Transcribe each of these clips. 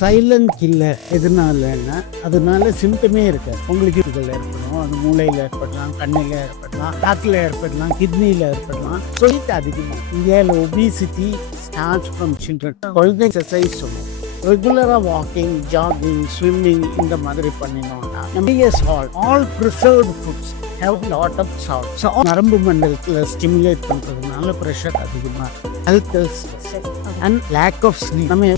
Silent killer எதனாலன்னா அதனால சிம்டமே இருக்காது. உங்களுக்கு இதுல ஏற்படும், அது மூளையில் ஏற்படலாம், கண்ணில் ஏற்படலாம், டாக்கில் ஏற்படலாம், கிட்னியில் ஏற்படலாம். சொல்லிட்டு அதிகமாக இந்தியாவில் ஒபிசிட்டி ஸ்டார்ட்ஸ் ஃப்ரம் சில்ட்ரன். குழந்தை எக்ஸசைஸ் சொல்லுவோம். ரெகுலராக வாக்கிங், ஜாகிங், ஸ்விம்மிங் இந்த மாதிரி பண்ணினோம்னா நிறைய salt, all preserved foods have lot of salt. So நரம்பு மண்டலத்தில் ஸ்டிமுலேட் பண்ணுறதுனால ப்ரெஷர் அதிகமாக, health and lack of sleep. நம்ம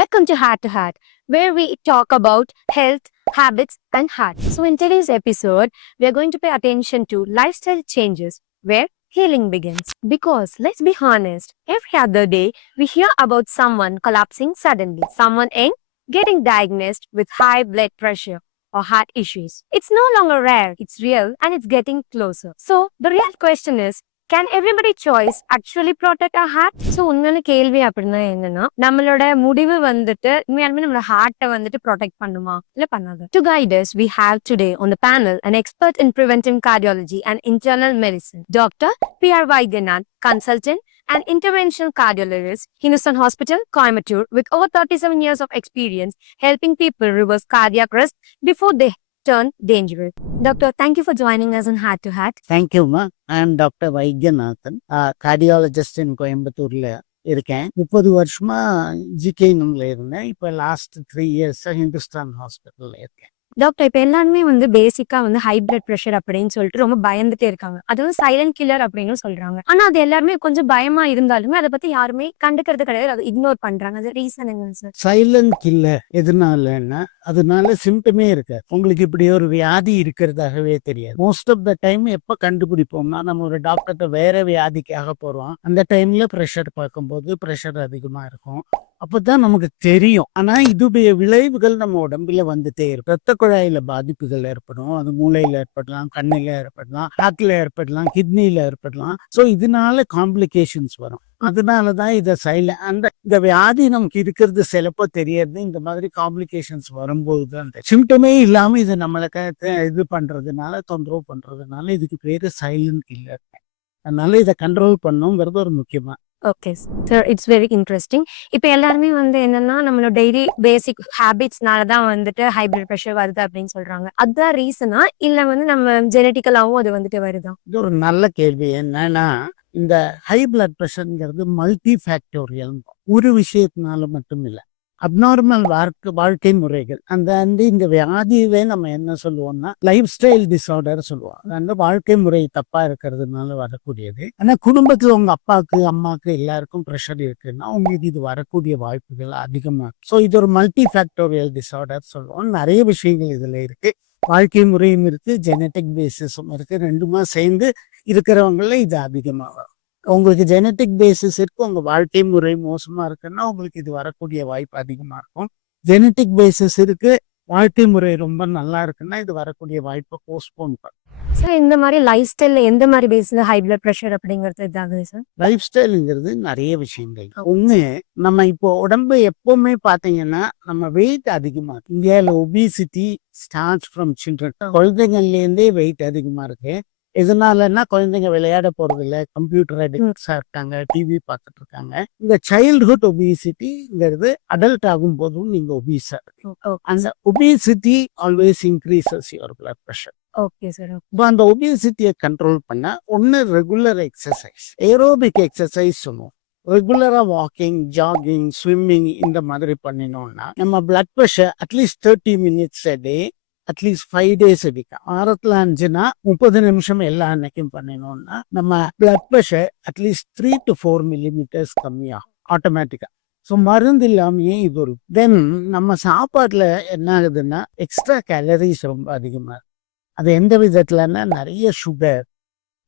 Welcome to Heart, where we talk about health, habits, and heart. So, in today's episode, we are going to pay attention to lifestyle changes where healing begins. Because, let's be honest, every other day we hear about someone collapsing suddenly, someone young getting diagnosed with high blood pressure or heart issues. It's no longer rare, it's real, and it's getting closer. So, the real question is, can everybody choice actually protect our heart? So உண்மையான கேள்வி அப்படின்னா என்னன்னா, நம்மளோட முடிவு வந்துட்டு உண்மையாலுமே நம்மளோட ஹார்ட்டை வந்துட்டு ப்ரொடெக்ட் பண்ணுமா இல்ல பண்ணாது? To guide us, we have today on the panel an expert in preventive cardiology and internal medicine, Dr. P.R. Vaidyanathan, consultant and interventional cardiologist, Hindustan's Hospital, Coimbatore, with over 37 years of experience helping people reverse cardiac risk before they turn dangerous. Doctor, thank you for joining us on Heart to Heart. Thank you, ma. I am Dr. Vaidyanathan, cardiologist in Coimbatore. இருக்கேன். 30 வருஷமா ஜிகேனும்ல இருந்தேன். இப்போ last 3 years Hindustan ஹாஸ்பிட்டல்ல இருக்கேன். Doctor, இப்போ எல்லாருமே வந்து பேசிக்கா வந்து ஹை பிளட் ப்ரெஷர் அப்படின்னு சொல்லிட்டு ரொம்ப பயந்துட்டே இருக்காங்க. அது வந்து சைலண்ட் கில்லர் அப்படின்னு சொல்றாங்க. ஆனா அது எல்லாருமே கொஞ்சம் பயமா இருந்தாலுமே அதை பத்தி யாருமே கண்டுக்கிறது கிடையாது, அதை இக்னோர் பண்றாங்க. அது ரீசன் என்ன சார்? சைலண்ட் கில்லர் எதனாலன்னா அதனால சிம்டமே இருக்காது. உங்களுக்கு இப்படி ஒரு வியாதி இருக்கிறதாகவே தெரியாது. மோஸ்ட் ஆஃப் த டைம் எப்ப கண்டுபிடிப்போம்னா, நம்ம ஒரு டாக்டர்கிட்ட வேற வியாதிக்காக போறோம். அந்த டைம்ல ப்ரெஷர் பார்க்கும்போது ப்ரெஷர் அதிகமா இருக்கும். அப்பதான் நமக்கு தெரியும். ஆனா இதுடைய விளைவுகள் நம்ம உடம்புல வந்துட்டே இருக்கும். ரத்த குழாயில பாதிப்புகள் ஏற்படும். அது மூளையில ஏற்படலாம், கண்ணில ஏற்படலாம், ஹார்ட்ல ஏற்படலாம், கிட்னில ஏற்படலாம். ஸோ இதனால காம்ப்ளிகேஷன்ஸ் வரும். அதனாலதான் இதை இந்த வியாதி நமக்கு இருக்கிறது சிலப்போ தெரியறது இந்த மாதிரி காம்ப்ளிகேஷன்ஸ் வரும்போது தான் சிம்டமே இல்லாம இதை நம்மளை இது பண்றதுனால, தொந்தரவு பண்றதுனால இதுக்கு பேரு சைலண்ட் கில்லர். அதனால இதை கண்ட்ரோல் பண்ணுங்கிறது ஒரு முக்கியமா. Okay sir, it's very interesting. இப்போ எல்லாருமே வந்து என்னன்னா, நம்மளோட டெய்லி பேசிக் ஹேபிட்ஸ்னால தான் வந்துட்டு ஹை பிளட் ப்ரெஷர் வருது அப்படின்னு சொல்றாங்க. அதுதான் ரீசனா இல்ல வந்து நம்ம ஜெனட்டிக்கலாவும் அது வந்துட்டு வருதா? இது ஒரு நல்ல கேள்வி. என்னன்னா, இந்த ஹை பிளட் ப்ரெஷர்ங்கிறது மல்டி ஃபேக்டோரியல். ஒரு விஷயத்தினால மட்டும் இல்லை, அப்நார்மல் வாழ்க்கை முறைகள். இந்த வியாதியவே நம்ம என்ன சொல்லுவோம்னா லைஃப் ஸ்டைல் டிஸார்டர் சொல்லுவோம். அந்த வாழ்க்கை முறை தப்பா இருக்கிறதுனால வரக்கூடியது. ஆனா குடும்பத்துல உங்க அப்பாவுக்கு, அம்மாவுக்கு எல்லாருக்கும் ப்ரெஷர் இருக்குன்னா உங்களுக்கு இது வரக்கூடிய வாய்ப்புகள் அதிகமா. ஸோ இது ஒரு மல்டி ஃபேக்டோரியல் டிஸார்டர் சொல்லுவோம். நிறைய விஷயங்கள் இதுல இருக்கு. வாழ்க்கை முறையும் இருக்கு, ஜெனட்டிக் பேசிஸும் இருக்கு. ரெண்டுமா சேர்ந்து இருக்கிறவங்கள இது அதிகமாக வரும். உங்களுக்கு ஜெனட்டிக் பேசிஸ் இருக்கு, உங்க வாழ்க்கை முறை மோசமா இருக்குன்னா உங்களுக்கு இது வரக்கூடிய வாய்ப்பு அதிகமா இருக்கும். ஜெனட்டிக் பேசிஸ் இருக்கு, வாழ்க்கை முறை ரொம்ப நல்லா இருக்குன்னா இது வரக்கூடிய வாய்ப்பை போஸ்ட்போன் பண்ணும். சார், இந்த மாதிரி லைஃப் ஸ்டைல்ல எந்த மாதிரி பேஸ்ல ஹை பிளட் ப்ரெஷர் அப்படிங்கிறது இதாகுது சார்? லைஃப் ஸ்டைலுங்கிறது நிறைய விஷயங்கள். ஒண்ணு, நம்ம இப்போ உடம்பு எப்பவுமே பாத்தீங்கன்னா நம்ம வெயிட் அதிகமா இருக்கு. இந்தியாவில் ஒபிசிட்டி ஸ்டார்ட்ஸ் ஃப்ரம் சில்ட்ரன். குழந்தைங்கள்ல இருந்தே வெயிட் அதிகமா இருக்கு. எதனாலன்னா குழந்தைங்க விளையாட போறது இல்லை, கம்ப்யூட்டர் அடிக்ட்ஸா இருக்காங்க, டிவி பார்த்துட்டு இருக்காங்க. இந்த சைல்ட்ஹுட் ஒபிசிட்டிங்கிறது அடல்ட் ஆகும் போதும் நீங்க ஒபீஸா இருக்கு. அந்த obesity always increases your blood pressure. Okay sir. இப்போ அந்த ஒபிசிட்டியை கண்ட்ரோல் பண்ண ஒன்னு ரெகுலர் எக்ஸசைஸ், ஏரோபிக் எக்ஸசைஸ் சொல்லுவோம். ரெகுலரா வாக்கிங், ஜாகிங், ஸ்விம்மிங் இந்த மாதிரி பண்ணினோம்னா நம்ம blood pressure at least 30 minutes a day, at least 5 days அடிக்கும். வாரத்துல 5னா 30 நிமிஷம் எல்லா அன்னைக்கும் பண்ணினோம்னா நம்ம blood pressure at least 3 to 4 millimeters கம்மியாகும் ஆட்டோமேட்டிக்கா. ஸோ மருந்து இல்லாமையே இது ஒரு. தென் நம்ம சாப்பாட்டுல என்ன ஆகுதுன்னா எக்ஸ்ட்ரா கேலரிஸ் ரொம்ப அதிகமா இருக்கு. அது எந்த விதத்துலன்னா நிறைய சுகர்,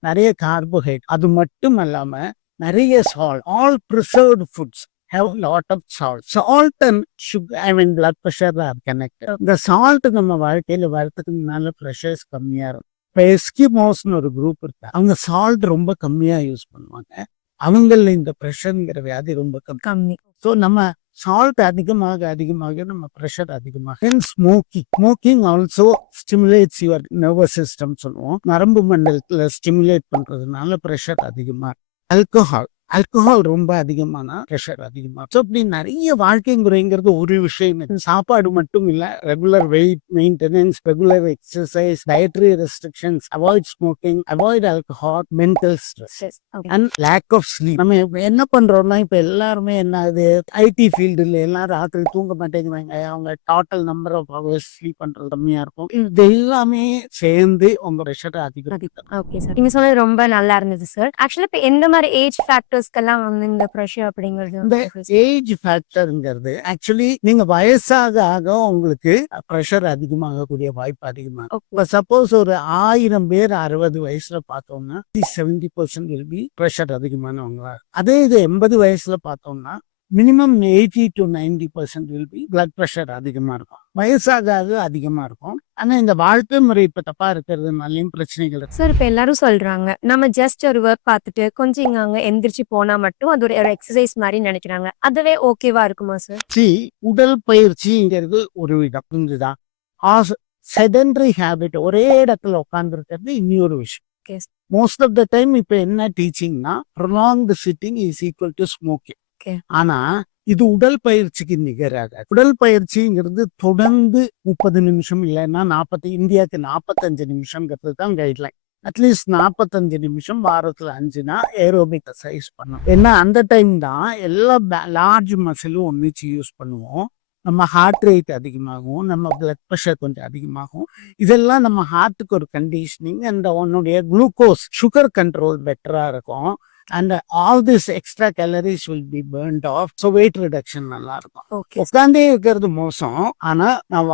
நிறைய கார்போஹைட்ரேட், அது மட்டும் இல்லாம நிறைய salt, all preserved foods have a lot of salt. Salt and sugar, blood pressure are connected. இந்த சால்ட் நம்ம வாழ்க்கையில வரத்துக்கு முன்னால ப்ரெஷர்ஸ் கம்மியா இருக்கும். இப்போ எஸ்கிமோஸ்னு ஒரு குரூப் இருக்கு, அவங்க சால்ட் ரொம்ப கம்மியா யூஸ் பண்ணுவாங்க. அவங்கள இந்த ப்ரெஷர்ங்கிற வியாதி ரொம்ப கம்மி. ஸோ நம்ம சால்ட் அதிகமாக நம்ம ப்ரெஷர் அதிகமாக. Then smoking also stimulates your nervous system சொல்லுவோம். நரம்பு மண்டலத்துல ஸ்டிமுலேட் பண்றதுனால ப்ரெஷர் அதிகமா. ஆல்கஹால் ரொம்ப அதிகமான ப்ரெஷர் அதிகமா. ஸோ இப்படி நிறைய வாழ்க்கை முறைங்கிறது ஒரு விஷயம். சாப்பாடு மட்டும் இல்ல, regular weight maintenance, regular exercise, dietary restrictions, avoid smoking, avoid alcohol, mental stress and lack of sleep. நம்ம என்ன பண்றோம்னா இப்ப எல்லாருமே என்ன ஆகுது, ஐடி ஃபீல்டுல எல்லாம் ராத்திரி தூங்க மாட்டேங்கிறாங்க. அவங்க total number of hours sleep பண்றது கம்மியா இருக்கும். இது எல்லாமே சேர்ந்து உங்க ப்ரெஷர் அதிகம். ஓகே சார், நீங்க சொன்னது ரொம்ப நல்லா இருந்தது சார். ஆக்சுவலா இப்ப எந்த மாதிரி ஏஜ் ஃபேக்டர்ஸ்க்கெல்லாம் வந்து இந்த ப்ரெஷர் அப்படிங்கிறது இந்த ஏஜ் ஃபேக்டர்ங்கிறது ஆக்சுவலி நீங்க வயசாக ஆக உங்களுக்கு ப்ரெஷர் அதிகமாகக்கூடிய வாய்ப்பு அதிகமாக. இப்ப சப்போஸ் ஒரு 1000 பேர் 60 வயசுல பார்த்தோம்னா 70% will be ப்ரெஷர் அதிகமானவங்களா. அதே இது 80 வயசுல பார்த்தோம்னா minimum 80 to 90% will be blood pressure அதிகமா இருக்கும். வயசாக அதிகமா இருக்கும். ஆனா இந்த வாழ்க்கை முறை இப்ப தப்பா இருக்கிறதுனாலையும் பிரச்சனைகள் இருக்கு. சார் இப்ப எல்லாரும் சொல்றாங்க நம்ம ஜஸ்ட் ஒரு ஒர்க் பார்த்துட்டு கொஞ்சம் இங்க அங்க எந்திரிச்சு போனா மட்டும் அது ஒரு எக்ஸசைஸ் மாதிரி நினைக்கிறாங்க. அதுவே ஓகேவா இருக்குமா சார்? உடல் பயிற்சிங்கிறது ஒரு விதம் புரிஞ்சுதா. செடென்டரி ஹேபிட், ஒரே இடத்துல உட்கார்ந்து இருக்கிறது இன்னொரு விஷயம். மோஸ்ட் ஆஃப் த டைம் இப்ப என்ன டீச்சிங்னா prolonged sitting is equal to smoking. ஆனா இது உடல் பயிற்சிக்கு நிகராக. உடல் பயிற்சிங்கிறது தொடர்ந்து 30 நிமிஷம் இல்லைன்னா இந்தியாவுக்கு 45 நிமிஷம்ங்கிறது தான் கைட்லைன். அட்லீஸ்ட் 45 நிமிஷம் வாரத்துல 5 ஏரோபிக் எக்சர்சைஸ் பண்ணும். ஏன்னா அந்த டைம் தான் எல்லா லார்ஜ் மசிலும் ஒன்னிச்சு யூஸ் பண்ணுவோம். நம்ம ஹார்ட் ரேட் அதிகமாகும், நம்ம பிளட் ப்ரெஷர் கொஞ்சம் அதிகமாகும். இதெல்லாம் நம்ம ஹார்ட்டுக்கு ஒரு கண்டிஷனிங். அண்ட் உன்னுடைய குளுக்கோஸ் சுகர் கண்ட்ரோல் பெட்டரா இருக்கும். And all this extra calories will be burned off. So weight reduction நல்லா இருக்கும். உட்காந்தே இருக்கிறது மோசம். ஆனா நான்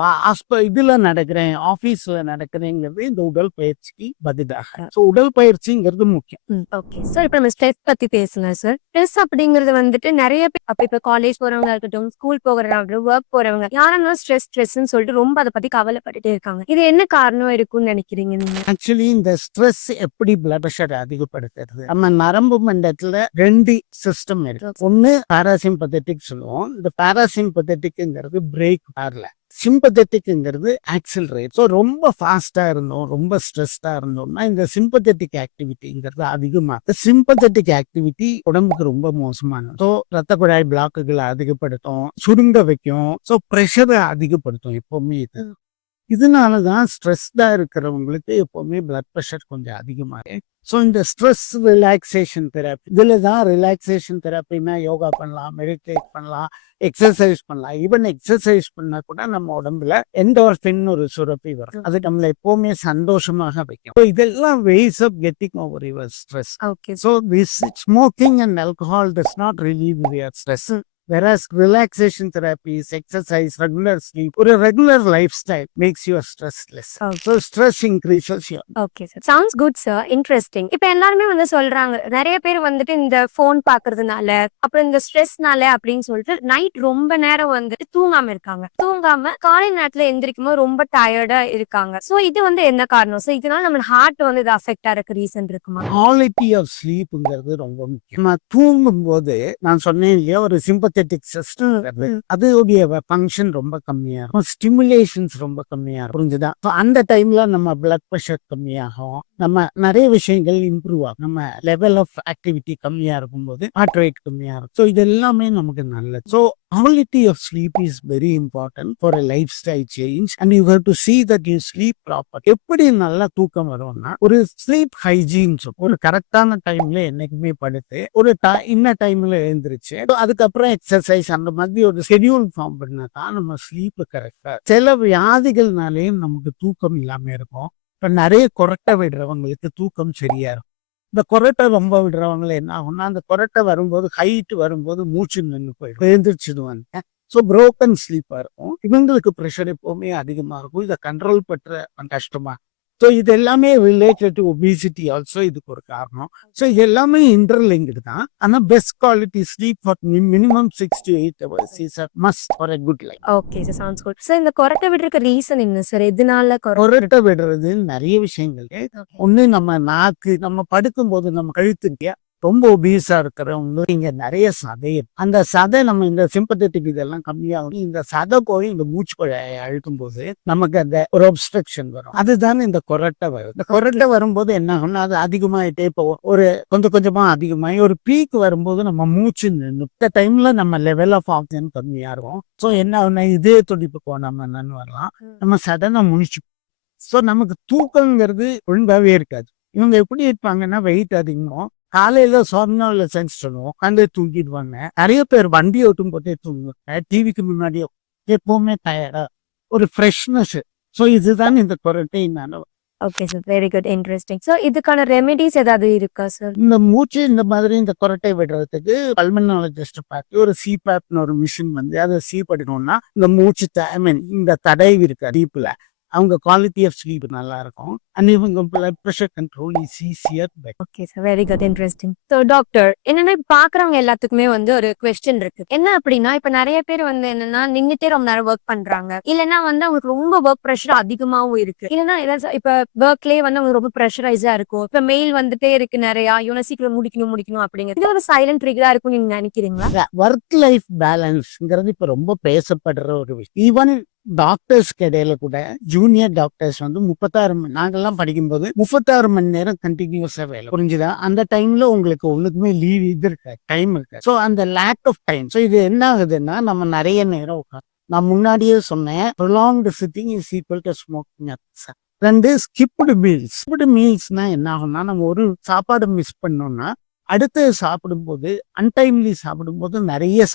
இதுல நடக்கிறேன், ஆபீஸ்ல நடக்கிறேங்கிறது இந்த உடல் பயிற்சிக்கு பதிலாக. ஸோ உடல் பயிற்சிங்கிறது முக்கியம். ஓகே சார், இப்ப நம்ம ஸ்ட்ரெஸ் பத்தி பேசலாம் சார். ஸ்ட்ரெஸ் அப்படிங்கிறது வந்துட்டு நிறைய பேர் அப்ப இப்ப காலேஜ் போறவங்க இருக்கட்டும், ஸ்கூல் போகிறவங்க, ஒர்க் போறவங்க யாரெல்லாம் ஸ்ட்ரெஸ்ன்னு சொல்லிட்டு ரொம்ப அதை பத்தி கவலைப்பட்டுட்டே இருக்காங்க. இது என்ன காரணம் இருக்கும்னு நினைக்கிறீங்க நீங்க? ஆக்சுவலி இந்த ஸ்ட்ரெஸ் எப்படி பிளட் ப்ரெஷர் அதிகப்படுத்துறது, நம்ம நரம்பு மண்டலத்துல 2 சிஸ்டம் இருக்கு. ஒன்னு பாராசிம்பத்தட்டிக் சொல்லுவோம். இந்த பாராசிம்பத்தட்டிக்ங்கிறது பிரேக் பேர்ல, சிம்பத்தட்டிக்ங்கிறது ஆக்சிலரேட். ஸோ ரொம்ப ஃபாஸ்டா இருந்தோம், ரொம்ப ஸ்ட்ரெஸ்டா இருந்தோம்னா இந்த சிம்பத்தட்டிக் ஆக்டிவிட்டிங்கிறது அதிகமா. சிம்பத்தட்டிக் ஆக்டிவிட்டி உடம்புக்கு ரொம்ப மோசமானது. ஸோ ரத்த குழாய் பிளாக்குகளை அதிகப்படுத்தும், சுருங்க வைக்கும். ஸோ ப்ரெஷரை அதிகப்படுத்தும் எப்பவுமே. இதனாலதான் ஸ்ட்ரெஸ்டா இருக்கிறவங்களுக்கு எப்பவுமே பிளட் ப்ரெஷர் கொஞ்சம் அதிகமா இருக்கு. ஸோ இந்த ஸ்ட்ரெஸ் ரிலாக்ஸேஷன் தெரப்பி, இதுல தான் ரிலாக்ஸேஷன் தெரப்பினா யோகா பண்ணலாம், மெடிடேட் பண்ணலாம், எக்ஸசைஸ் பண்ணலாம். ஈவன் எக்ஸசைஸ் பண்ணா கூட நம்ம உடம்புல எண்டோர்பின் ஒரு சுரப்பி வரும். அது நம்மள எப்பவுமே சந்தோஷமாக வைக்கும். இதெல்லாம் ways of getting over your stress. So this smoking and alcohol does not relieve your stress. Whereas relaxation therapies, exercise, regular sleep, or a regular lifestyle makes your stress less. So stress increases your. Okay sir, sounds good sir, interesting. இப்ப எல்லாருமே வந்து சொல்றாங்க, நிறைய பேர் வந்துட்டு இந்த phone பாக்குறதுனால அப்புறம் இந்த ஸ்ட்ரெஸ்னால அப்படின்னு சொல்லிட்டு நைட் ரொம்ப நேரம் வந்துட்டு தூங்காம இருக்காங்க. தூங்காம காலை நேரத்துல எந்திரிக்கும் போது ரொம்ப டயர்டா இருக்காங்க. சோ இது வந்து என்ன காரணம்? சோ இதனால நம்ம ஹார்ட் வந்து இது அஃபெக்ட் ஆகிறதுக்கு ரீசன் இருக்குமா? குவாலிட்டி ஆஃப் ஸ்லீப்ங்கிறது ரொம்ப முக்கியம். தூங்கும் போது நான் சொன்னேன் இல்லையா, ஒரு சிம்பத்தட்டிக் சிஸ்டம், அதோடைய ஃபங்க்ஷன் ரொம்ப கம்மியா இருக்கும், ஸ்டிமுலேஷன்ஸ் ரொம்ப கம்மியா இருக்கும். புரிஞ்சுதா? அந்த டைம்ல நம்ம பிளட் ப்ரெஷர் கம்மியாகும், நம்ம நிறைய விஷயங்கள் இம்ப்ரூவ் ஆகும். நம்ம லெவல் ஆஃப் ஆக்டிவிட்டி கம்மியா இருக்கும் போது ஹார்ட் ரேட் கம்மியா இருக்கும். ஸோ இது எல்லாமே நமக்கு நல்லது. So quality of sleep is very important for a lifestyle change and you have to see that you sleep proper. எப்படி நல்லா தூக்கம் வரும்னா ஒரு ஸ்லீப் ஹைஜீன், ஒரு கரெக்டான டைம்ல என்னைக்குமே படுத்து ஒரு இன்ன டைம்ல எழுந்திருச்சு அதுக்கப்புறம் எக்ஸசைஸ் அந்த மாதிரி ஒரு ஷெட்யூல் ஃபார்ம் பண்ணாதான் நம்ம ஸ்லீப் கரெக்டா. சில வியாதிகள்னாலேயும் நமக்கு தூக்கம் இல்லாம இருக்கும். இப்ப நிறைய கொரட்டை விடுறவங்களுக்கு தூக்கம் சரியா இருக்கும். இந்த கொரட்டை ரொம்ப விடுறவங்கள என்ன ஆகும்னா அந்த கொரட்டை வரும்போது ஹைட் வரும்போது மூச்சு நின்று போயிடும், எழுந்திரிச்சிடுவாங்க. ஸோ புரோக்கன் ஸ்லீப்பா இருக்கும். இவங்களுக்கு ப்ரெஷர் எப்பவுமே அதிகமா இருக்கும். இதை கண்ட்ரோல் பண்ற கஷ்டமா. ஸோ இது எல்லாமே ரிலேட்டட் டு ஒபிசிட்டி ஆல்சோ இதுக்கு ஒரு காரணம். ஸோ இது எல்லாமே இன்டர்லிங்க்டு தான். ஆனால் best quality sleep for minimum 6 to 8 hours is a must for a good life. Okay sir, sounds good sir. இந்த கொரட்டை விடுறதுக்கு ரீசன் என்ன சார்? எதனால கொரட்டை விடுறது நிறைய விஷயங்கள். ஒண்ணு நம்ம நாக்கு, நம்ம படுக்கும் போது நம்ம கழுத்து ரொம்ப ஒபீஸா இருக்கிறவங்க இங்க நிறைய சதை அந்த சதை நம்ம இந்த சிம்பத்தட்டிக் இதெல்லாம் கம்மியாகும். இந்த சதை போய் இந்த மூச்சு குழாயை அழுத்தும் போது நமக்கு அந்த ஒரு ஒப்ஸ்ட்ரக்ஷன் வரும். அதுதான் இந்த கொரட்டை வரும். இந்த கொரட்டை வரும்போது என்ன ஆகும்னா அது அதிகமாயிட்டே போகும். ஒரு கொஞ்சம் கொஞ்சமா அதிகமாகி ஒரு பீக் வரும்போது நம்ம மூச்சு நின்று இந்த டைம்ல நம்ம லெவல் ஆஃப் ஆக்சிஜன் கம்மியா இருக்கும். ஸோ என்ன ஆகுனா இதே துடிப்பு போனாம என்னன்னு வரலாம். நம்ம சடனா முழிச்சு. ஸோ நமக்கு தூக்கங்கிறது ஒழுங்காவே இருக்காது. இவங்க எப்படி இருப்பாங்கன்னா வெயிட் அதிகமும் காலையில சொர்ணால சென்சிட்டனும் உட்காந்து தூங்கிடுவாங்க. நிறைய பேர் வண்டி ஓட்டும் போதே தூங்குவாங்க. டிவிக்கு முன்னாடியே எப்பவுமே டயர்டா ஒரு ஃப்ரெஷ்னஸ். ஸோ இதுதான் இந்த கொரட்டைனால. Okay sir, very good, interesting. So இதுக்கான ரெமெடிஸ் ஏதாவது இருக்கா சார்? இந்த மூச்சு இந்த மாதிரி இந்த கொரட்டை விடுறதுக்கு பல்மனாலஜிஸ்ட் பார்த்து ஒரு சிபேப்னு ஒரு மிஷின் வந்து அதை பண்ணணும்னா இந்த மூச்சு ஐ மீன் இந்த தடை இருக்கு டீப்ல அவங்க குவாலிட்டி ஆஃப் ஸ்லீப் நல்லா இருக்கும். அண்ட் இவங்க blood pressure control is easier. Okay sir, very good, interesting. So doctor, என்னன்னா இப்ப பாக்குறவங்க எல்லாத்துக்குமே வந்து ஒரு கொஸ்டின் இருக்கு. என்ன அப்படின்னா, இப்ப நிறைய பேர் வந்து என்னன்னா நின்னுட்டே ரொம்ப நேரம் ஒர்க் பண்றாங்க, இல்லைன்னா வந்து அவங்களுக்கு ரொம்ப ஒர்க் ப்ரெஷர் அதிகமாவும் இருக்கு, இல்லைன்னா ஏதாவது இப்ப ஒர்க்லயே வந்து அவங்க ரொம்ப ப்ரெஷரைஸா இருக்கும். இப்ப மெயில் வந்துட்டே இருக்கு நிறைய, இவனை சீக்கிரம் முடிக்கணும் அப்படிங்கிறது இது ஒரு சைலண்ட் ட்ரிகரா இருக்கும் நீங்க நினைக்கிறீங்களா? ஒர்க் லைஃப் பேலன்ஸ்ங்கிறது இப்ப ரொம்ப பேசப்படுற ஒரு விஷயம். ஈவன் டாக்டர்ஸ்க்கு இடையில கூட ஜூனியர் டாக்டர்ஸ் வந்து 36 நாங்கெல்லாம் படிக்கும்போது 36 மணி நேரம் கண்டினியூஸா வேலை புரிஞ்சுதா. அந்த டைம்ல உங்களுக்கு ஒண்ணுக்குமே லீவ் இது இருக்க டைம் இருக்கு. ஸோ அந்த லேக் ஆஃப் டைம். ஸோ இது என்ன ஆகுதுன்னா நம்ம நிறைய நேரம் உட்காந்து நான் முன்னாடியே சொன்னேன் prolonged sitting is equal to smoking. ரெண்டு ஸ்கிப்டு மீல்ஸ். ஸ்கிப்டு மீல்ஸ்னா என்ன ஆகும்னா நம்ம ஒரு சாப்பாடு மிஸ் பண்ணோம்னா அடுத்து சாப்பிடும்போது அன்டைம்லி சாப்பிடும்போது நிறைய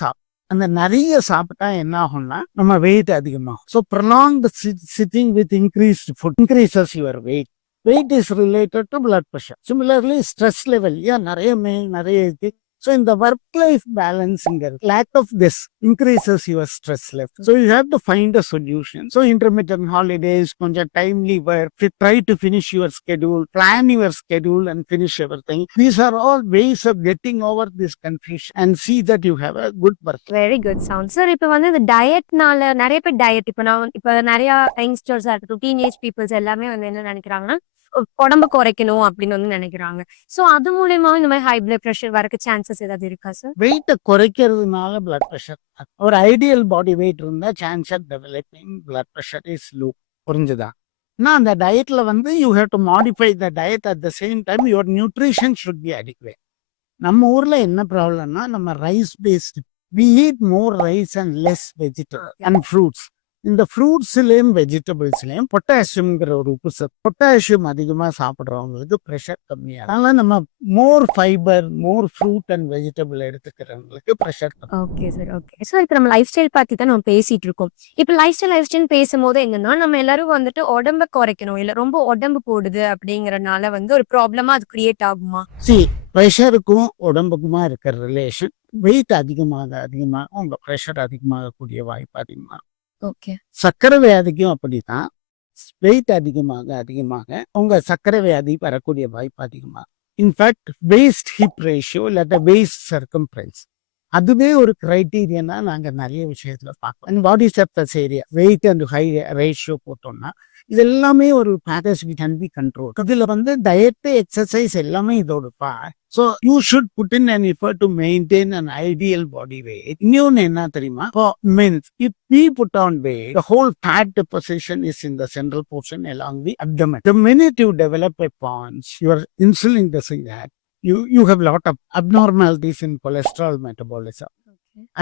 அந்த நிறைய சாப்பிட்டா என்ன ஆகும்னா நம்ம வெயிட் அதிகமாகும். So prolonged sitting with increased food increases your weight. Weight is related to blood pressure. Similarly stress level நிறைய நிறைய இருக்கு. ஸோ இந்த ஒர்க் லைஃப் பேலன்ஸ்ங்கிறது lack of this increases your stress level. So you have to find a solution. So intermediate holidays, கொஞ்சம் timely work, try to finish your schedule, plan your schedule and finish everything. These are all ways of getting over this confusion and see that you have a good work. Very good sound sir. இப்போ வந்து இந்த டயட்னால நிறைய பேர் diet இப்போ நான் இப்போ நிறைய யங்ஸ்டர்ஸா இருக்கட்டும், டீனேஜ் பீப்புள்ஸ் எல்லாமே வந்து என்ன நினைக்கிறாங்கன்னா உடம்பு குறைக்கணும் அப்படின்னு வந்து நினைக்கிறாங்க. ஸோ அது மூலயமா இந்த மாதிரி ஹை பிளட் ப்ரெஷர் வரக்கு சான்சஸ் ஏதாவது இருக்கா சார்? வெயிட்டை குறைக்கிறதுனால பிளட் ப்ரெஷர் ஒரு ஐடியல் பாடி வெயிட் இருந்தால் chance of developing blood pressure is low. புரிஞ்சுதா? ஆனால் அந்த டயட்ல வந்து you have to modify the diet at the same time your nutrition should be adequate. நம்ம ஊர்ல என்ன ப்ராப்ளம்னா நம்ம rice based we eat more rice and less vegetable and fruits. இந்த ஃப்ரூட்ஸ்லயும் வெஜிடபிள்ஸ்லயும் பொட்டாசியம்ங்கிற ஒரு உப்பு சத்து. பொட்டாசியம் அதிகமா சாப்பிட்றவங்களுக்கு ப்ரெஷர் கம்மியாக. அதனால நம்ம more fibre, more fruit and vegetable எடுத்துக்கிறவங்களுக்கு ப்ரெஷர் கம்மி. Okay sir, okay sir. இப்போ நம்ம லைஃப் ஸ்டைல் பத்தி தான் நம்ம பேசிட்டு இருக்கோம். இப்போ லைஃப் ஸ்டைல் பேசும்போது என்னன்னா நம்ம எல்லாரும் வந்துட்டு உடம்ப குறைக்கணும், இல்ல ரொம்ப உடம்பு போடுது அப்படிங்கறதுனால வந்து ஒரு ப்ராப்ளமா அது கிரியேட் ஆகுமா? ப்ரெஷருக்கும் உடம்புக்குமா இருக்கிற ரிலேஷன் வெயிட் அதிகமாக உங்க ப்ரெஷர் அதிகமாகக்கூடிய வாய்ப்பு அதிகமாக. ஓகே. சர்க்கரை வியாதிக்கும் அப்படித்தான். வெயிட் அதிகமாக உங்க சர்க்கரை வியாதி வரக்கூடிய வாய்ப்பு அதிகமாக. இன்ஃபேக்ட் வேஸ்ட் ஹிப் ரேஷியோ இல்லாட்ட வேஸ்ட் சர்க்கம்ஃபரன்ஸ் அதுவே ஒரு கிரைட்டீரியனா நாங்க நிறைய விஷயத்துல பார்க்கோம். And body surface area weight and height ratio போட்டோம்னா இது எல்லாமே ஒரு package we can be control. இதுல வந்து டயட், எக்ஸசைஸ் எல்லாமே இதோட part. So you should put in an effort to maintain an ideal body weight. இன்னொன்னு என்ன தெரியுமா? Means if we put on weight, the whole fat deposition is in the central portion along the abdomen. The minute you develop a paunch, your insulin doesn't act. You have a lot of abnormalities in cholesterol metabolism.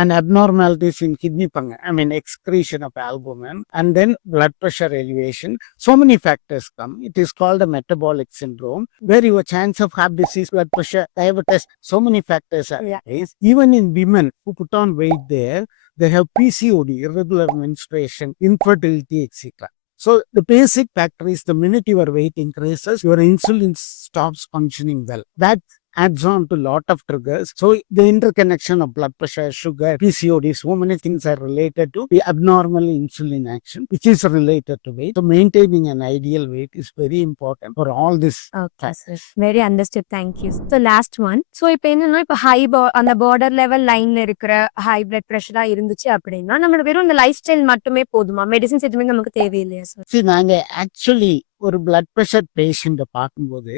And abnormalities in kidney function, I mean excretion of albumin, and then blood pressure elevation. So many factors come. It is called a metabolic syndrome, where your chance of heart disease, blood pressure, diabetes, so many factors are raised. Even in women who put on weight there, they have PCOD, irregular menstruation, infertility, etc. So the basic factor is the minute your weight increases, your insulin stops functioning well. That adds on to lot of triggers. So the interconnection of blood pressure, sugar, PCOD, so many things are related to the abnormal insulin action, which is related to weight. So maintaining an ideal weight is very important for all this. Okay, sir. Very understood. Thank you. So last one. So இப்போ என்னன்னா இப்போ அந்த border level lineல இருக்கிற high blood pressure இருந்துச்சு அப்படின்னா நம்ம வெறும் இந்த லைஃப் ஸ்டைல் மட்டுமே போதுமா? மெடிசின்ஸ் எதுவுமே நமக்கு தேவையில்லையா சார்? நாங்க ஆக்சுவலி ஒரு பிளட் பிரஷர் பேஷண்ட்டை பார்க்கும்போது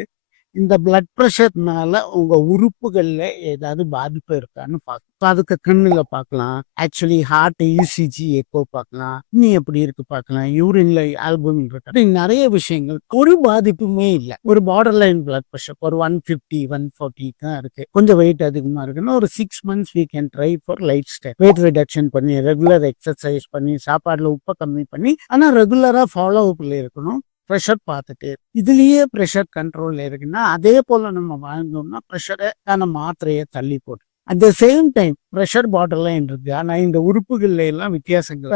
இந்த பிளட் ப்ரெஷர்னால உங்க உறுப்புகள்ல ஏதாவது பாதிப்பு இருக்கான்னு பார்க்கணும். அதுக்கு கண்ணுல பார்க்கலாம், ஆக்சுவலி ஹார்ட் இசிஜி எக்கோ பார்க்கலாம், நீ எப்படி இருக்கு பார்க்கலாம், யூரின்ல ஆல்புமின் இருக்கு, இப்படி நிறைய விஷயங்கள். ஒரு பாதிப்புமே இல்லை. ஒரு பார்டர் லைன் பிளட் ப்ரெஷர் ஒரு 150 140 தான் இருக்கு, கொஞ்சம் வெயிட் அதிகமா இருக்குன்னா ஒரு 6 months we can try for life style wait reduction பண்ணி, ரெகுலர் எக்ஸசைஸ் பண்ணி, சாப்பாடுல உப்பை கம்மி பண்ணி, ஆனா ரெகுலரா ஃபாலோ அப்ல இருக்கணும். ப்ரெஷர் பார்த்துட்டு இதுலயே ப்ரெஷர் கண்ட்ரோல் இருக்குன்னா அதே போல நம்ம வாழ்ந்தோம்னா ப்ரெஷரை மாத்திரையை தள்ளி போட்டு at the same time pressure பாட்டில்லாம் இருக்கு. ஆனா இந்த உறுப்புகள்ல எல்லாம் வித்தியாசங்கள்,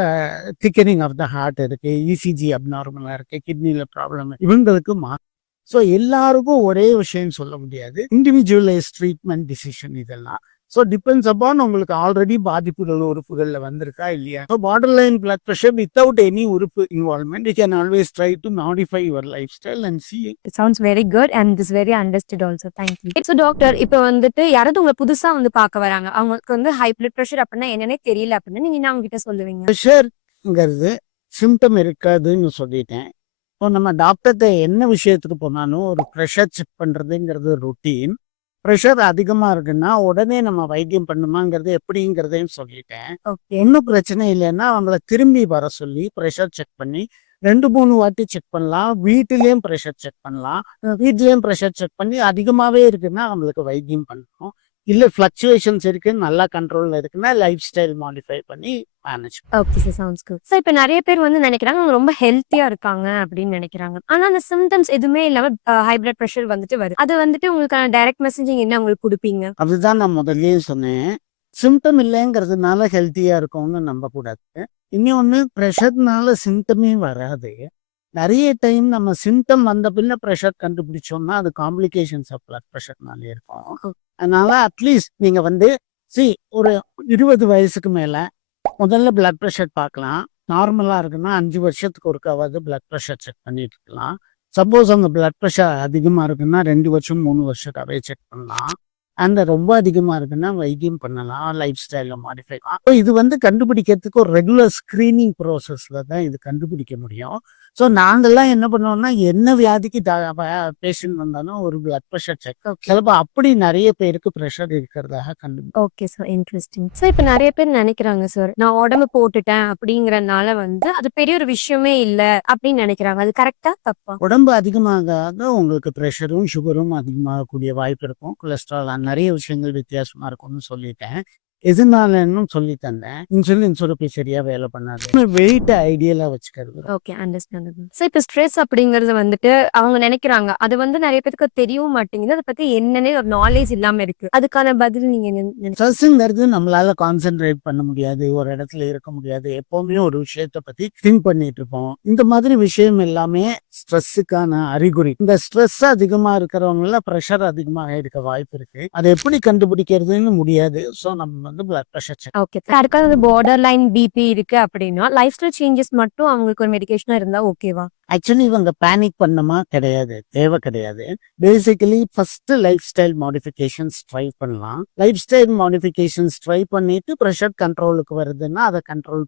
திக்கனிங் ஆஃப் த ஹார்ட் இருக்கு, இசிஜி அப்நார்மலா இருக்கு, கிட்னில ப்ராப்ளம், இவங்களுக்கு ஸோ எல்லாருக்கும் ஒரே விஷயம் சொல்ல முடியாது. இண்டிவிஜுவலைஸ் ட்ரீட்மெண்ட் டிசிஷன் இதெல்லாம். ஸோ டிபெண்ட்ஸ் அப்பான் உங்களுக்கு ஆல்ரெடி பாதிப்புகள் உறுப்புகளில் வந்திருக்கா இல்லையா. So borderline blood pressure without any உறுப்பு involvement you can always try to modify your lifestyle and see. It sounds very good and this very understood also. Thank you. So doctor, இப்போ வந்துட்டு யாராவது உங்களை புதுசா வந்து பார்க்க வராங்க, அவங்களுக்கு வந்து ஹை பிளட் பிரஷர் அப்படின்னா என்னன்னே தெரியல அப்படின்னா நீங்க என்ன அவங்க கிட்ட சொல்லுவீங்க? ப்ரெஷர்ங்கிறது சிம்டம் இருக்காதுன்னு சொல்லிட்டேன். இப்போ நம்ம டாக்டர்கிட்ட என்ன விஷயத்துக்கு போனாலும் ஒரு ப்ரெஷர் செக் பண்ணுறதுங்கிறது ரொட்டீன். ப்ரெஷர் அதிகமாக இருக்குன்னா உடனே நம்ம வைத்தியம் பண்ணுமாங்கிறது எப்படிங்கிறதையும் சொல்லிட்டேன். ஒன்றும் பிரச்சனை இல்லைன்னா அவங்கள திரும்பி வர சொல்லி ப்ரெஷர் செக் பண்ணி 2-3 வாட்டி செக் பண்ணலாம். வீட்டிலேயும் ப்ரெஷர் செக் பண்ணலாம். வீட்லேயும் ப்ரெஷர் செக் பண்ணி அதிகமாகவே இருக்குன்னா அவங்களுக்கு வைத்தியம் பண்ணணும். இல்லை ஃப்ளக்சுவேஷன்ஸ் இருக்கு, நல்லா கண்ட்ரோலில் இருக்குன்னா லைஃப் ஸ்டைல் மாடிஃபை பண்ணி manage. Okay sir, sounds good. So இப்போ நிறைய பேர் வந்து நினைக்கிறாங்க அவங்க ரொம்ப ஹெல்த்தியா இருக்காங்க அப்படின்னு நினைக்கிறாங்க. ஆனா அந்த சிம்டம்ஸ் எதுவுமே இல்லாம ஹை பிளட் பிரஷர் வந்துட்டு வருது. அது வந்துட்டு உங்களுக்கான டைரக்ட் மெசேஜிங் என்ன உங்களுக்கு கொடுப்பீங்க? அதுதான் நான் முதல்லயே சொன்னேன், சிம்டம் இல்லைங்கிறதுனால ஹெல்த்தியா இருக்கும்னு நம்பக்கூடாது. இன்னொன்று, ப்ரெஷர்னால சிம்டமே வராது. நிறைய டைம் நம்ம சிம்டம் வந்த பின்ன ப்ரெஷர் கண்டுபிடிச்சோம்னா அது காம்ப்ளிகேஷன்ஸ் ஆஃப் பிளட் ப்ரெஷர்னாலே இருக்கும். அதனால அட்லீஸ்ட் நீங்க வந்து ஒரு 20 வயசுக்கு மேல முதல்ல பிளட் ப்ரெஷர் பார்க்கலாம். நார்மலா இருக்குன்னா 5 வருஷத்துக்கு ஒருக்காவது பிளட் ப்ரெஷர் செக் பண்ணிட்டு இருக்கலாம். சப்போஸ் அவங்க பிளட் ப்ரெஷர் அதிகமா இருக்குன்னா 2 வருஷம் 3 வருஷத்தாவே செக் பண்ணலாம். அந்த ரொம்ப அதிகமா இருக்குன்னா வைத்தியம் பண்ணலாம், லைஃப் ஸ்டைல மாடிஃபை. இது வந்து கண்டுபிடிக்கிறதுக்கு ஒரு ரெகுலர் ஸ்கிரீனிங் ப்ரோசஸ்ல தான் இது கண்டுபிடிக்க முடியும். ஸோ நாங்கள்லாம் என்ன பண்ணுவோம்னா என்ன வியாதிக்கு பேஷண்ட் வந்தாலும் ஒரு பிளட் ப்ரெஷர் செக், சிலப்போ அப்படி நிறைய பேருக்கு ப்ரெஷர் இருக்கிறதாக கண்டுபிடிக்கும். Okay sir, interesting. சார் இப்போ நிறைய பேர் நினைக்கிறாங்க சார், நான் உடம்பு போட்டுட்டேன் அப்படிங்கறதுனால வந்து அது பெரிய ஒரு விஷயமே இல்ல அப்படின்னு நினைக்கிறாங்க. அது கரெக்டா தப்பா? உடம்பு அதிகமாக உங்களுக்கு ப்ரெஷரும் சுகரும் அதிகமாகக்கூடிய வாய்ப்பு இருக்கும். கொலஸ்ட்ரால் நிறைய விஷயங்கள் வித்தியாசமா இருக்கும்னு சொல்லிட்டேன். எதுனாலன்னு சொல்லி தந்தேன். இன்சுலின் சுரப்பி சரியா வேலை பண்ணாது. வெயிட் ஐடியலா வச்சுக்கிறது. Okay, understandable. ஸோ இப்போ ஸ்ட்ரெஸ் அப்படிங்கறது வந்துட்டு அவங்க நினைக்கிறாங்க, அது வந்து நிறைய பேருக்கு தெரியவும் மாட்டேங்குது, அதை பத்தி என்னன்னே ஒரு நாலேஜ் இல்லாம இருக்கு. அதுக்கான பதில் நீங்க என்ன? ஸ்ட்ரெஸ்ங்கிறது நம்மளால கான்சென்ட்ரேட் பண்ண முடியாது, ஒரு இடத்துல இருக்க முடியாது, எப்பவுமே ஒரு விஷயத்த பத்தி திங்க் பண்ணிட்டு இருப்போம். இந்த மாதிரி விஷயம் எல்லாமே ஸ்ட்ரெஸ்ஸுக்கான அறிகுறி. இந்த ஸ்ட்ரெஸ் அதிகமா இருக்கிறவங்கள ப்ரெஷர் அதிகமாக இருக்க வாய்ப்பு இருக்கு. அதை எப்படி கண்டுபிடிக்கிறதுன்னு முடியாது. ஸோ நம்ம வந்து பிளட் ப்ரெஷர் செக். ஓகே, யாருக்காவது பார்டர் லைன் பிபி இருக்கு அப்படின்னா லைஃப் ஸ்டைல் சேஞ்சஸ் மட்டும் அவங்களுக்கு ஒரு மெடிகேஷனா இருந்தா ஓகேவா? ஆக்சுவலி இவங்க பேனிக் பண்ணமா கிடையாது, தேவை கிடையாது. Basically first life style modifications try பண்ணலாம். லைஃப் ஸ்டைல் மாடிஃபிகேஷன்ஸ் ட்ரை பண்ணிட்டு ப்ரெஷர் கண்ட்ரோலுக்கு வருதுன்னா அதை கண்ட்ரோல்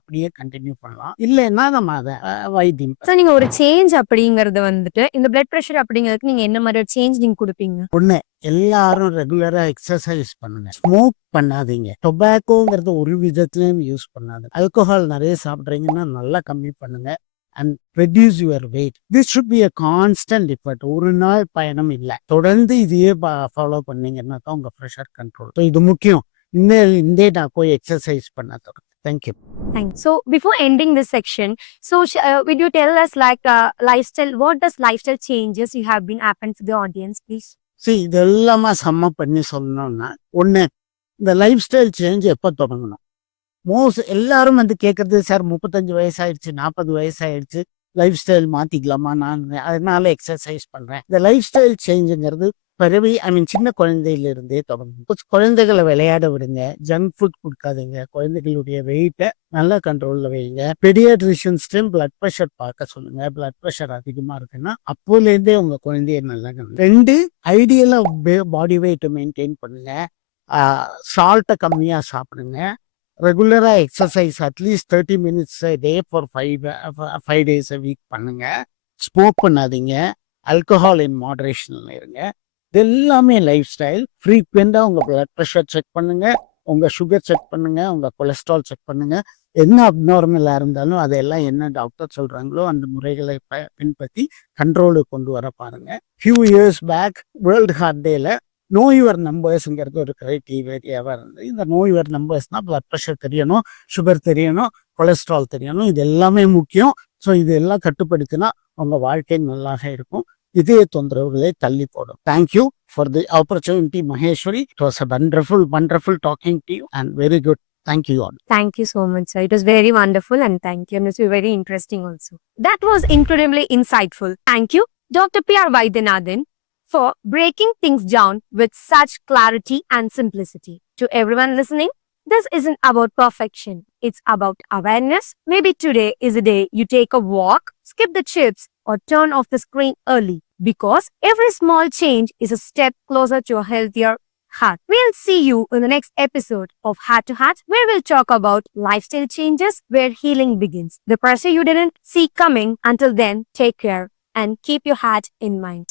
அப்படியே கண்டினியூ பண்ணலாம். இல்லைன்னா நம்ம அதை வைத்தியம். ஸோ நீங்க ஒரு சேஞ்ச் அப்படிங்கறது வந்துட்டு இந்த பிளட் ப்ரெஷர் அப்படிங்கிறதுக்கு நீங்க என்ன மாதிரி சேஞ்ச் நீங்க கொடுப்பீங்க? ஒண்ணு, எல்லாரும் ரெகுலரா எக்ஸசைஸ் பண்ணுங்க. ஸ்மோக் பண்ணாதீங்க. டொபாக்கோங்கிறது ஒரு விதத்திலயும் யூஸ் பண்ணாது. ஆல்கோஹால் நிறைய சாப்பிட்றீங்கன்னா நல்லா கம்மி பண்ணுங்க. And reduce your wait. This should be a constant effort. ஒரு நாள் பயணம் இல்லை, தொடர்ந்து இதையே ஃபாலோ பண்ணீங்கன்னா தான் உங்க ப்ரெஷர் கண்ட்ரோல். ஸோ இது முக்கியம். இந்த நான் போய் எக்ஸசைஸ் பண்ண தொடங்க. Thank you. Thanks. So before ending this section, would you tell us like lifestyle, what does lifestyle changes you have been happened to the audience, please? இது எல்லாமே சம்ம பண்ணி சொல்லணும்னா, ஒண்ணு, இந்த லைஃப் ஸ்டைல் சேஞ்ச் எப்போ தொடங்கணும்? எல்லாரும் வந்து கேட்கறது, சார் 35 வயசாயிடுச்சு, 40 வயசாயிடுச்சு, லைஃப் ஸ்டைல் மாத்திக்கலாமா? நான் அதனால எக்ஸசைஸ் பண்றேன். இந்த லைஃப் ஸ்டைல் சேஞ்சுங்கிறது பிறவி சின்ன குழந்தையில இருந்தே தொடங்கும். குழந்தைகளை விளையாட விடுங்க, ஜங்க் ஃபுட் கொடுக்காதீங்க, குழந்தைகளுடைய வெயிட்டை நல்லா கண்ட்ரோல்ல வைங்க. பெடியாட்ரிஷியன்ஸ்டையும் பிளட் ப்ரெஷர் பார்க்க சொல்லுங்க. பிளட் ப்ரெஷர் அதிகமா இருக்குன்னா அப்போலேருந்தே உங்க குழந்தைய நல்லா 2, ஐடியலா பாடி வெயிட்டை மெயின்டைன் பண்ணுங்க. சால்ட்டை கம்மியா சாப்பிடுங்க. ரெகுலரா exercise at least 30 minutes day for 5 days a week பண்ணுங்க. ஸ்மோக் பண்ணாதீங்க. ஆல்கஹால் இன் மாடரேஷன்ல இருங்க. இது எல்லாமே லைஃப் ஸ்டைல். ஃப்ரீக்வெண்டா உங்க பிளட் ப்ரெஷர் செக் பண்ணுங்க, உங்க சுகர் செக் பண்ணுங்க, உங்க கொலஸ்ட்ரால் செக் பண்ணுங்க. என்ன அப்நார்மலா இருந்தாலும் அதெல்லாம் என்ன டாக்டர் சொல்றாங்களோ அந்த முறைகளை பின்பற்றி கண்ட்ரோலுக்கு கொண்டு வர பாருங்க. Few years back world heart டேல நோ யுவர் நம்பர்ஸ்ங்கிறது ஒரு கிரைட்டீரியாவா இருந்தது. இந்த நோ யுவர் நம்பர்ஸ்னா பிளட் ப்ரெஷர் தெரியணும், சுகர் தெரியணும், கொலஸ்ட்ரால் தெரியணும். இது எல்லாமே முக்கியம். ஸோ இது எல்லாம் கட்டுப்படுத்தினா உங்க வாழ்க்கை நல்லாக இருக்கும். இதய தொந்தரவுகளை தள்ளி போடும். Thank you for the opportunity Maheswari. It was a wonderful talking to you and very good. Thank you all. Thank you so much, sir. It was very wonderful and thank you. And it was very interesting also. That was incredibly insightful. Thank you, Dr. P.R. Vaidyanathan, for breaking things down with such clarity and simplicity. To everyone listening, this isn't about perfection. It's about awareness. Maybe today is a day you take a walk, skip the chips, or turn off the screen early. Because every small change is a step closer to a healthier heart. We'll see you in the next episode of Heart to Heart, where we'll talk about lifestyle changes, where healing begins. The pressure you didn't see coming. Until then, take care and keep your heart in mind.